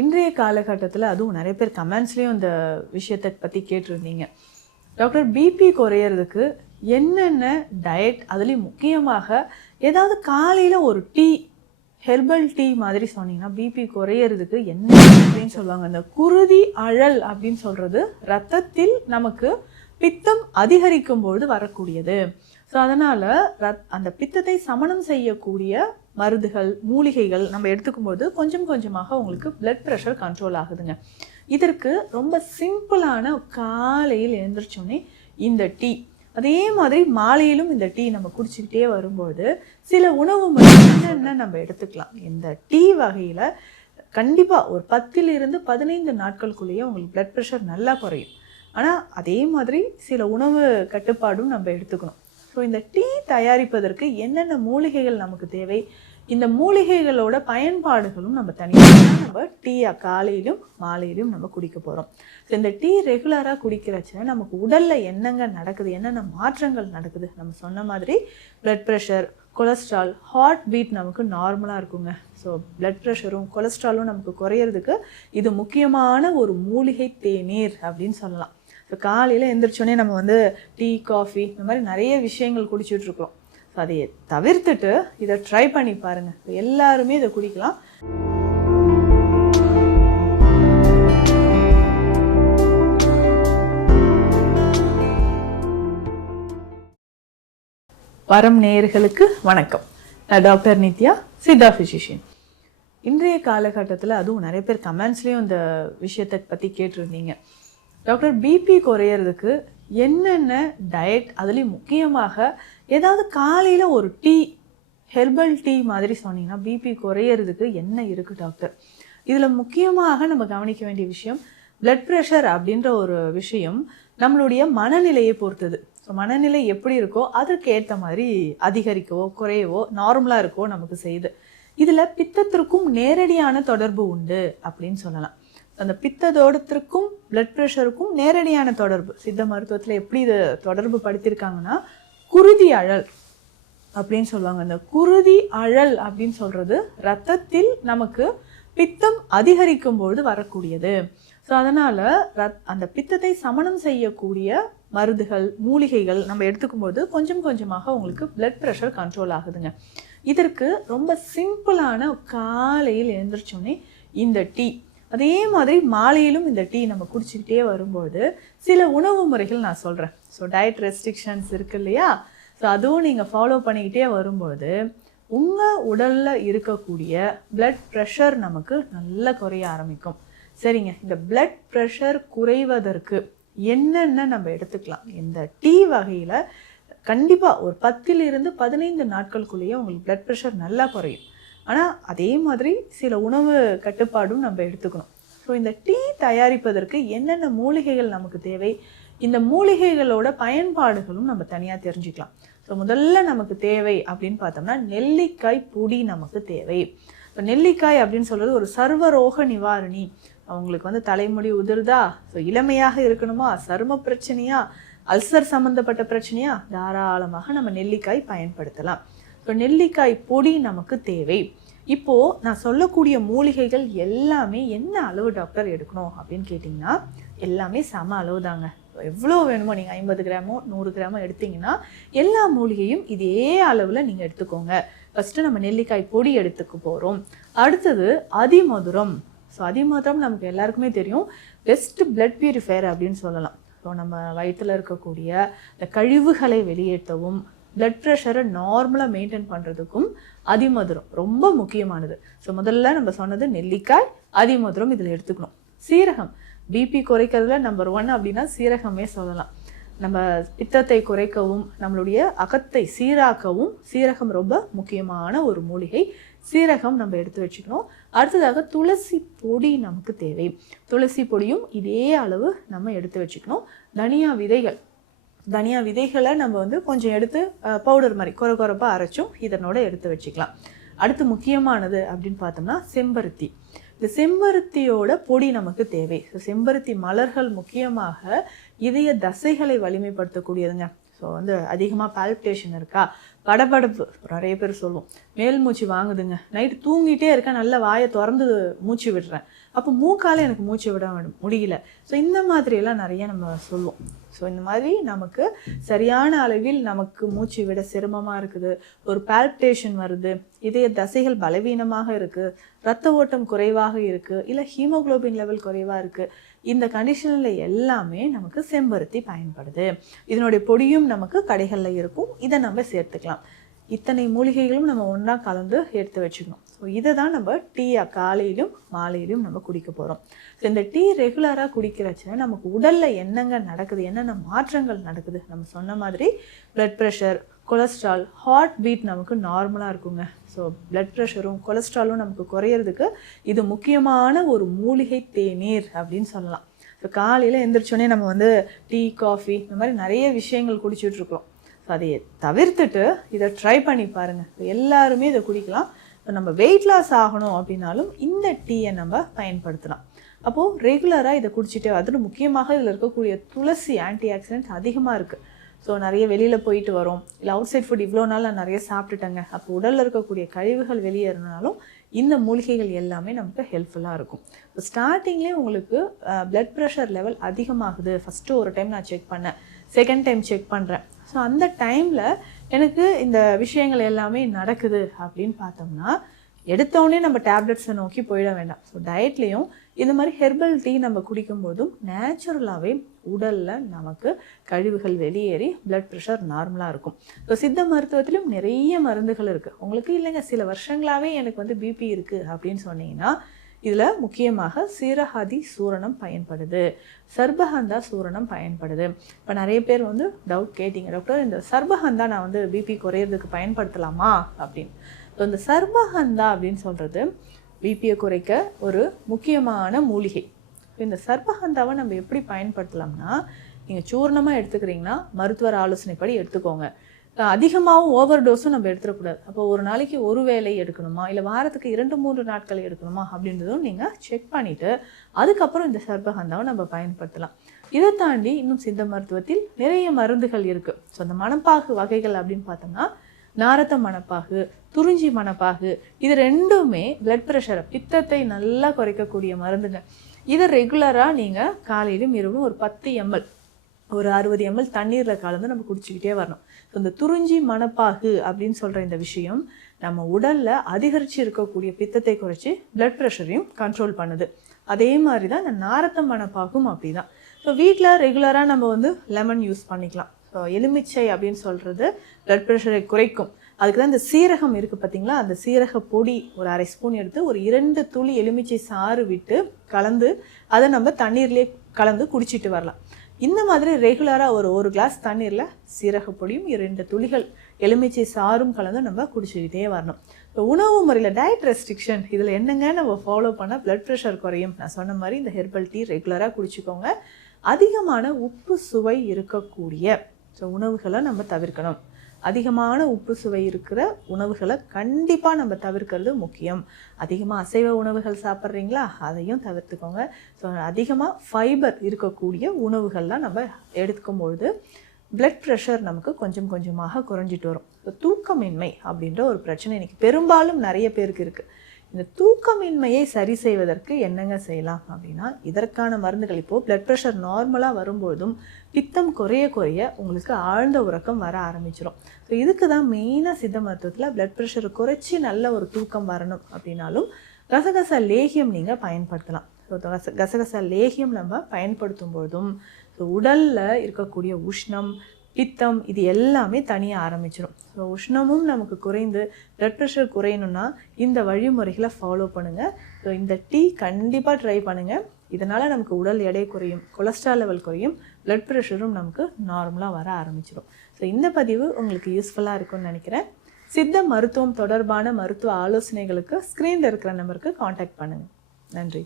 இன்றைய காலகட்டத்தில் அதுவும் நிறைய பேர் கமெண்ட்ஸ்லேயும் இந்த விஷயத்தை பற்றி கேட்டிருந்தீங்க. டாக்டர் பிபி குறையிறதுக்கு என்னென்ன டயட், அதுலேயும் முக்கியமாக ஏதாவது காலையில் ஒரு டீ, ஹெர்பல் டீ மாதிரி சொன்னீங்கன்னா பிபி குறையிறதுக்கு என்ன அப்படின்னு சொல்லுவாங்க. இந்த குருதி அழல் அப்படின்னு சொல்கிறது ரத்தத்தில் நமக்கு பித்தம் அதிகரிக்கும் பொழுது வரக்கூடியது. ஸோ அதனால் அந்த பித்தத்தை சமனம் செய்யக்கூடிய மருந்துகள், மூலிகைகள் நம்ம எடுத்துக்கும்போது கொஞ்சம் கொஞ்சமாக உங்களுக்கு பிளட் ப்ரெஷர் கண்ட்ரோல் ஆகுதுங்க. இதற்கு ரொம்ப சிம்பிளான காலையில் எழுந்திரிச்சோன்னே இந்த டீ, அதே மாதிரி மாலையிலும் இந்த டீ நம்ம குடிச்சிக்கிட்டே வரும்போது சில உணவு முறை என்னென்ன நம்ம எடுத்துக்கலாம். இந்த டீ வகையில் கண்டிப்பாக ஒரு 10 to 15 நாட்களுக்குள்ளேயே உங்களுக்கு பிளட் ப்ரெஷர் நல்லா குறையும். ஆனால் அதே மாதிரி சில உணவு கட்டுப்பாடும் நம்ம எடுத்துக்கணும். ஸோ இந்த டீ தயாரிப்பதற்கு என்னென்ன மூலிகைகள் நமக்கு தேவை, இந்த மூலிகைகளோட பயன்பாடுகளும் நம்ம தனியாக நம்ம டீயை காலையிலும் மாலையிலும் நம்ம குடிக்க போகிறோம். ஸோ இந்த டீ ரெகுலராக குடிக்கிறச்ச நமக்கு உடலில் என்னங்க நடக்குது, என்னென்ன மாற்றங்கள் நடக்குது. நம்ம சொன்ன மாதிரி blood pressure, cholesterol, heart beat நமக்கு நார்மலாக இருக்குங்க. ஸோ பிளட் ப்ரெஷரும் கொலஸ்ட்ராலும் நமக்கு குறையிறதுக்கு இது முக்கியமான ஒரு மூலிகை தேநீர் அப்படின்னு சொல்லலாம். ஸோ காலையில் எந்திரிச்சோடனே நம்ம டீ, காஃபி இந்த மாதிரி நிறைய விஷயங்கள் குடிச்சிட்ருக்கோம். ஸோ அதை தவிர்த்துட்டு இதை ட்ரை பண்ணி பாருங்கள். ஸோ எல்லாருமே இதை குடிக்கலாம். வரம் நேயர்களுக்கு வணக்கம். நான் டாக்டர் நித்யா, சித்தா ஃபிசிஷியன். இன்றைய காலகட்டத்தில் அதுவும் நிறைய பேர் கமெண்ட்ஸ்லேயும் இந்த விஷயத்தை பற்றி கேட்டிருந்தீங்க. டாக்டர் பிபி குறையிறதுக்கு என்னென்ன டயட், அதுலேயும் முக்கியமாக ஏதாவது காலையில் ஒரு டீ, ஹெர்பல் டீ மாதிரி சொன்னீங்கன்னா பிபி குறையிறதுக்கு என்ன இருக்குது டாக்டர். இதில் முக்கியமாக நம்ம கவனிக்க வேண்டிய விஷயம், பிளட் ப்ரெஷர் அப்படின்ற ஒரு விஷயம் நம்மளுடைய மனநிலையை பொறுத்தது. ஸோ மனநிலை எப்படி இருக்கோ அதற்கு ஏற்ற மாதிரி அதிகரிக்கவோ குறையவோ நார்மலாக இருக்கோ நமக்கு செய்யுது. இதில் பித்தத்திற்கும் நேரடியான தொடர்பு உண்டு அப்படின்னு சொல்லலாம். அந்த பித்ததோடத்திற்கும் பிளட் ப்ரெஷருக்கும் நேரடியான தொடர்பு சித்த மருத்துவத்தில் எப்படி இது தொடர்பு படுத்தியிருக்காங்கன்னா, குருதி அழல் அப்படின்னு சொல்லுவாங்க. அந்த குருதி அழல் அப்படின்னு சொல்கிறது ரத்தத்தில் நமக்கு பித்தம் அதிகரிக்கும் பொழுது வரக்கூடியது. ஸோ அதனால் அந்த பித்தத்தை சமனம் செய்யக்கூடிய மருந்துகள், மூலிகைகள் நம்ம எடுத்துக்கும்போது கொஞ்சம் கொஞ்சமாக உங்களுக்கு பிளட் ப்ரெஷர் கண்ட்ரோல் ஆகுதுங்க. இதற்கு ரொம்ப சிம்பிளான காலையில் எழுந்திரிச்சோன்னே இந்த டீ, அதே மாதிரி மாலையிலும் இந்த டீ நம்ம குடிச்சிக்கிட்டே வரும்போது சில உணவு முறைகள் நான் சொல்கிறேன். ஸோ டயட் ரெஸ்ட்ரிக்ஷன்ஸ் இருக்குது இல்லையா, ஸோ அதுவும் நீங்கள் ஃபாலோ பண்ணிக்கிட்டே வரும்போது உங்கள் உடலில் இருக்கக்கூடிய பிளட் ப்ரெஷர் நமக்கு நல்லா குறைய ஆரம்பிக்கும். சரிங்க, இந்த பிளட் ப்ரெஷர் குறைவதற்கு என்னென்ன நம்ம எடுத்துக்கலாம். இந்த டீ வகையில் கண்டிப்பாக ஒரு 10 to 15 நாட்களுக்குள்ளேயே உங்களுக்கு பிளட் ப்ரெஷர் நல்லா குறையும். ஆனால் அதே மாதிரி சில உணவு கட்டுப்பாடும் நம்ம எடுத்துக்கணும். ஸோ இந்த டீ தயாரிப்பதற்கு என்னென்ன மூலிகைகள் நமக்கு தேவை, இந்த மூலிகைகளோட பயன்பாடுகளும் நம்ம தனியாக தெரிஞ்சுக்கலாம். ஸோ முதல்ல நமக்கு தேவை அப்படின்னு பார்த்தோம்னா நெல்லிக்காய் பொடி நமக்கு தேவை. இப்போ நெல்லிக்காய் அப்படின்னு சொல்கிறது ஒரு சர்வரோக நிவாரணி. அவங்களுக்கு தலைமுடி உதிர்தா, ஸோ இளமையாக இருக்கணுமா, சரும பிரச்சனையா, அல்சர் சம்மந்தப்பட்ட பிரச்சனையா, தாராளமாக நம்ம நெல்லிக்காய் பயன்படுத்தலாம். ஸோ நெல்லிக்காய் பொடி நமக்கு தேவை. இப்போது நான் சொல்லக்கூடிய மூலிகைகள் எல்லாமே என்ன அளவு டாக்டர் எடுக்கணும் அப்படின்னு கேட்டிங்கன்னா, எல்லாமே சம அளவு தாங்க. எவ்வளோ வேணுமோ நீங்கள் 50 கிராமோ 100 கிராமோ எடுத்திங்கன்னா எல்லா மூலிகையும் இதே அளவில் நீங்கள் எடுத்துக்கோங்க. ஃபஸ்ட்டு நம்ம நெல்லிக்காய் பொடி எடுத்துக்க போகிறோம். அடுத்தது அதிமதுரம். ஸோ அதிமதுரம் நமக்கு எல்லாருக்குமே தெரியும், பெஸ்ட் பிளட் பியூரிஃபையர் அப்படின்னு சொல்லலாம். ஸோ நம்ம வயிற்றில் இருக்கக்கூடிய இந்த கழிவுகளை வெளியேற்றவும் பிளட் ப்ரெஷரை நார்மலாக மெயின்டைன் பண்ணுறதுக்கும் அதிமதுரம் ரொம்ப முக்கியமானது. ஸோ முதல்ல நம்ம சொன்னது நெல்லிக்காய், அதிமதுரம் இதில் எடுத்துக்கணும். சீரகம் பிபி குறைக்கிறதுல நம்பர் 1 அப்படின்னா சீரகமே சொல்லலாம். நம்ம பித்தத்தை குறைக்கவும் நம்மளுடைய அகத்தை சீராக்கவும் சீரகம் ரொம்ப முக்கியமான ஒரு மூலிகை. சீரகம் நம்ம எடுத்து வச்சுக்கணும். அடுத்ததாக துளசி பொடி நமக்கு தேவை. துளசி பொடியும் இதே அளவு நம்ம எடுத்து வச்சுக்கணும். தனியா விதைகளை நம்ம கொஞ்சம் எடுத்து பவுடர் மாதிரி கொரப்பாக அரைச்சும் இதனோட எடுத்து வச்சுக்கலாம். அடுத்து முக்கியமானது அப்படின்னு பார்த்தோம்னா செம்பருத்தி. இந்த செம்பருத்தியோட பொடி நமக்கு தேவை. ஸோ செம்பருத்தி மலர்கள் முக்கியமாக இதய தசைகளை வலிமைப்படுத்தக்கூடியதுங்க. ஸோ அதிகமாக பால்பிட்டேஷன் இருக்கா, படபடப்பு நிறைய பேர் சொல்லுவோம், மேல் மூச்சு வாங்குதுங்க, நைட்டு தூங்கிட்டே இருக்கேன், நல்ல வாயை திறந்து மூச்சு விடுறேன், அப்போ மூக்கால் எனக்கு மூச்சு விட முடியல. ஸோ இந்த மாதிரியெல்லாம் நிறைய நம்ம சொல்லுவோம். ஸோ இந்த மாதிரி நமக்கு சரியான அளவில் நமக்கு மூச்சு விட சிரமமாக இருக்குது, ஒரு பால்பிட்டேஷன் வருது, இதய தசைகள் பலவீனமாக இருக்குது, ரத்த ஓட்டம் குறைவாக இருக்குது, இல்லை ஹீமோகுளோபின் லெவல் குறைவாக இருக்குது, இந்த கண்டிஷனில் எல்லாமே நமக்கு செம்பருத்தி பயன்படுது. இதனுடைய பொடியும் நமக்கு கடைகளில் இருக்கும், இதை நம்ம சேர்த்துக்கலாம். இத்தனை மூலிகைகளும் நம்ம ஒன்றா கலந்து எடுத்து வச்சுக்கணும். ஸோ இதை தான் நம்ம டீயாக காலையிலும் மாலையிலும் நம்ம குடிக்க போகிறோம். ஸோ இந்த டீ ரெகுலராக குடிக்கிறச்ச நமக்கு உடலில் என்னங்க நடக்குது, என்னென்ன மாற்றங்கள் நடக்குது, நம்ம சொன்ன மாதிரி blood pressure, cholesterol, heart beat நமக்கு நார்மலாக இருக்குங்க. ஸோ பிளட் ப்ரெஷரும் கொலஸ்ட்ராலும் நமக்கு குறையிறதுக்கு இது முக்கியமான ஒரு மூலிகை தேநீர் அப்படின்னு சொல்லலாம். ஸோ காலையில் எந்திரிச்சோடனே நம்ம டீ, காஃபி இந்த மாதிரி நிறைய விஷயங்கள் குடிச்சிட்ருக்கோம். ஸோ அதை தவிர்த்துட்டு இதை ட்ரை பண்ணி பாருங்கள். எல்லாருமே இதை குடிக்கலாம். இப்போ நம்ம வெயிட் லாஸ் ஆகணும் அப்படின்னாலும் இந்த டீயை நம்ம பயன்படுத்தலாம். அப்போது ரெகுலராக இதை குடிச்சிட்டே, அதில் முக்கியமாக இதில் இருக்கக்கூடிய துளசி ஆன்டி ஆக்சிடென்ட்ஸ் அதிகமாக இருக்குது. ஸோ நிறைய வெளியில் போயிட்டு வரோம், இல்லை அவுட் சைட் ஃபுட் இவ்வளோ நாள் நான் நிறைய சாப்பிட்டுட்டேங்க, அப்போ உடலில் இருக்கக்கூடிய கழிவுகள் வெளியேறினாலும் இந்த மூலிகைகள் எல்லாமே நமக்கு ஹெல்ப்ஃபுல்லாக இருக்கும். இப்போ ஸ்டார்டிங்லேயே உங்களுக்கு பிளட் ப்ரெஷர் லெவல் அதிகமாகுது, ஃபஸ்ட்டு ஒரு டைம் நான் செக் பண்ணேன், செகண்ட் டைம் செக் பண்ணுறேன், ஸோ அந்த டைமில் எனக்கு இந்த விஷயங்கள் எல்லாமே நடக்குது அப்படின்னு பார்த்தோம்னா எடுத்தோடனே நம்ம டேப்லெட்ஸை நோக்கி போயிட வேண்டாம். ஸோ டயட்லேயும் இந்த மாதிரி ஹெர்பல் டீ நம்ம குடிக்கும்போதும் நேச்சுரலாகவே உடலில் நமக்கு கழிவுகள் வெளியேறி பிளட் ப்ரெஷர் நார்மலாக இருக்கும். ஸோ சித்த மருத்துவத்திலும் நிறைய மருந்துகள் இருக்குது. உங்களுக்கு இல்லைங்க சில வருஷங்களாகவே எனக்கு பிபி இருக்குது அப்படின்னு சொன்னீங்கன்னா இதில் முக்கியமாக சீரகாதி சூரணம் பயன்படுது, சர்பகந்தா சூரணம் பயன்படுது. இப்போ நிறைய பேர் டவுட் கேட்டிங்க, டாக்டர் இந்த சர்பகந்தா நான் பிபி குறையிறதுக்கு பயன்படுத்தலாமா அப்படின்னு. ஸோ இந்த சர்பகந்தா அப்படின்னு சொல்கிறது பிபியை குறைக்க ஒரு முக்கியமான மூலிகை. இந்த சர்பகந்தாவை நம்ம எப்படி பயன்படுத்தலாம்னா, நீங்கள் சூர்ணமாக எடுத்துக்கிறீங்கன்னா மருத்துவர் ஆலோசனைப்படி எடுத்துக்கோங்க. அதிகமாகவும் ஓவர் டோஸும் நம்ம எடுத்துடக்கூடாது. அப்போ ஒரு நாளைக்கு ஒரு வேளை எடுக்கணுமா, இல்லை வாரத்துக்கு 2-3 நாட்கள் எடுக்கணுமா அப்படின்றதும் நீங்கள் செக் பண்ணிவிட்டு அதுக்கப்புறம் இந்த சர்பகந்தாவை நம்ம பயன்படுத்தலாம். இதை தாண்டி இன்னும் சித்த மருத்துவத்தில் நிறைய மருந்துகள் இருக்குது. ஸோ அந்த மணப்பாகு வகைகள் அப்படின்னு பார்த்தோம்னா நாரத்த மணப்பாகு, துறிஞ்சி மணப்பாகு, இது ரெண்டுமே பிளட் ப்ரெஷரை, பித்தத்தை நல்லா குறைக்கக்கூடிய மருந்துங்க. இதை ரெகுலராக நீங்கள் காலையிலும் இரவும் ஒரு 10 ml, ஒரு 60 ml தண்ணீரில் கலந்து நம்ம குடிச்சிக்கிட்டே வரணும். ஸோ இந்த துறிஞ்சி மணப்பாகு அப்படின்னு சொல்கிற இந்த விஷயம் நம்ம உடலில் அதிகரித்து இருக்கக்கூடிய பித்தத்தை குறைச்சி பிளட் ப்ரெஷரையும் கண்ட்ரோல் பண்ணுது. அதே மாதிரி தான் இந்த நாரத்த மணப்பாகும் அப்படி தான். ஸோ வீட்டில் ரெகுலராக நம்ம லெமன் யூஸ் பண்ணிக்கலாம். ஸோ எலுமிச்சை அப்படின்னு சொல்கிறது பிளட் ப்ரெஷரை குறைக்கும். அதுக்கு தான் இந்த சீரகம் இருக்குது பார்த்தீங்களா, அந்த சீரக பொடி ஒரு 1/2 ஸ்பூன் எடுத்து ஒரு 2 துளி எலுமிச்சை சாறு விட்டு கலந்து அதை நம்ம தண்ணீர்லேயே கலந்து குடிச்சிட்டு வரலாம். இந்த மாதிரி ரெகுலராக ஒரு கிளாஸ் தண்ணீரில் சீரக பொடியும் 2 துளிகள் எலுமிச்சை சாரும் கலந்து நம்ம குடிச்சிக்கிட்டே வரணும். இப்போ உணவு முறையில் டயட் ரெஸ்ட்ரிக்ஷன் இதில் என்னங்க நம்ம ஃபாலோ பண்ணால் பிளட் ப்ரெஷர் குறையும். நான் சொன்ன மாதிரி இந்த ஹெர்பல் டீ ரெகுலராக குடிச்சிக்கோங்க. அதிகமான உப்பு சுவை இருக்கக்கூடிய உணவுகளை நம்ம தவிர்க்கணும். அதிகமான உப்பு சுவை இருக்கிற உணவுகளை கண்டிப்பாக நம்ம தவிர்க்கிறது முக்கியம். அதிகமாக அசைவ உணவுகள் சாப்பிட்றீங்களா, அதையும் தவிர்த்துக்கோங்க. ஸோ அதிகமாக ஃபைபர் இருக்கக்கூடிய உணவுகள்லாம் நம்ம எடுத்துக்கும்பொழுது பிளட் ப்ரெஷர் நமக்கு கொஞ்சம் கொஞ்சமாக குறைஞ்சிட்டு வரும். ஸோ தூக்கமின்மை அப்படின்ற ஒரு பிரச்சனை இன்றைக்கி பெரும்பாலும் நிறைய பேருக்கு இருக்குது. இந்த தூக்கமின்மையை சரி செய்வதற்கு என்னங்க செய்யலாம் அப்படின்னா, இதற்கான மருந்துகள் இப்போது பிளட் ப்ரெஷர் நார்மலாக வரும்போதும் பித்தம் குறைய குறைய உங்களுக்கு ஆழ்ந்த உறக்கம் வர ஆரம்பிச்சிடும். ஸோ இதுக்கு தான் மெயினாக சித்த மருத்துவத்தில் பிளட் ப்ரெஷரை குறைச்சி நல்ல ஒரு தூக்கம் வரணும் அப்படின்னாலும் கசகசா லேகியம் நீங்கள் பயன்படுத்தலாம். ஸோ கசகசா லேகியம் நம்ம பயன்படுத்தும் பொழுதும் உடலில் இருக்கக்கூடிய உஷ்ணம், பித்தம் இது எல்லாமே தனியாக ஆரம்பிச்சிடும். ஸோ உஷ்ணமும் நமக்கு குறைந்து பிளட் ப்ரெஷர் குறையணும்னா இந்த வழிமுறைகளை ஃபாலோ பண்ணுங்கள். ஸோ இந்த டீ கண்டிப்பாக ட்ரை பண்ணுங்கள். இதனால் நமக்கு உடல் எடை குறையும், கொலஸ்ட்ரால் லெவல் குறையும், பிளட் ப்ரெஷரும் நமக்கு நார்மலாக வர ஆரம்பிச்சிடும். ஸோ இந்த பதிவு உங்களுக்கு யூஸ்ஃபுல்லாக இருக்கும்னு நினைக்கிறேன். சித்த மருத்துவம் தொடர்பான மருத்துவ ஆலோசனைகளுக்கு ஸ்க்ரீனில் இருக்கிற நம்பருக்கு காண்டாக்ட் பண்ணுங்கள். நன்றி.